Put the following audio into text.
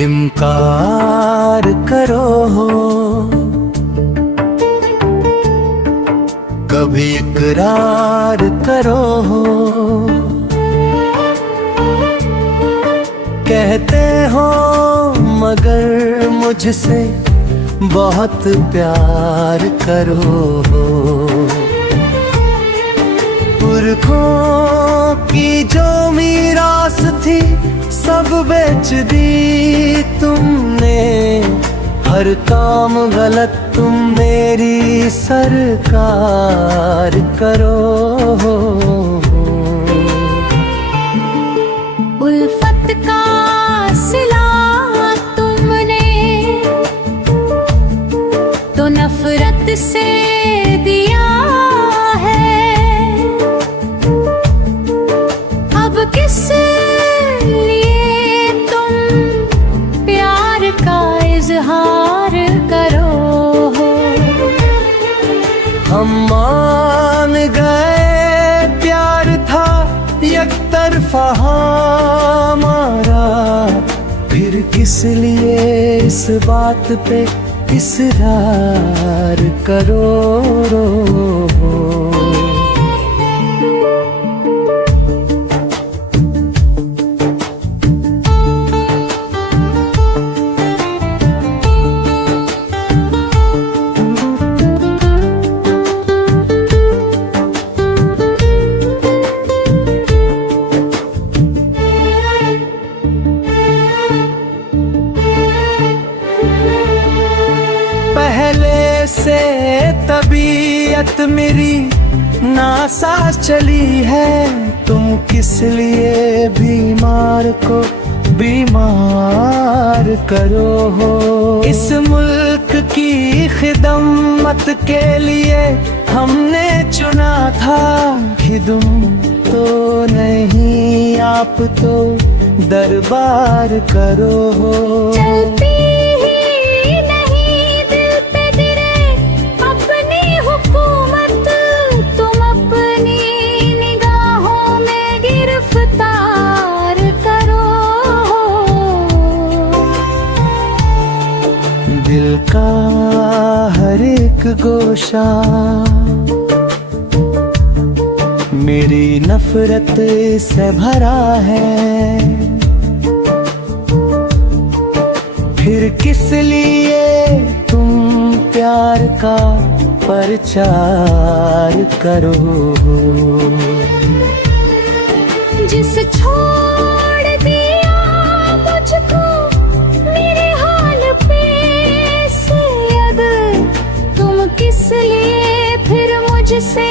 इनकार करो हो, कभी इकरार करो हो। कहते हो मगर मुझसे बहुत प्यार करो हो। पुरखों की जो मीरास थी सब बेच दी तुमने, हर काम गलत तुम मेरी सरकार करो हो। उल्फत का सिला तुमने तो नफरत से दिया है, अब किस लिए तुम प्यार का इजहार करो हो। हम मान गए प्यार था एक तरफा हमारा, फिर किस लिए इस बात पे इसरार करो हो। पहले से तबीयत मेरी नासाज चली है, तुम किस लिए बीमार को बीमार करो हो। इस मुल्क की खिदमत के लिए हमने चुना था, खिदम तो नहीं आप तो दरबार करो हो। चलती नहीं दिल पे गिरे अपनी हुकूमत, तुम अपनी निगाहों में गिरफ्तार करो। दिल का हर एक गोशा मेरी नफरत से भरा है, फिर किस लिए तुम प्यार का प्रचार करो हो। जिस छोड़ दिया मुझको मेरे हाल पे से, अगर तुम किस लिए फिर मुझसे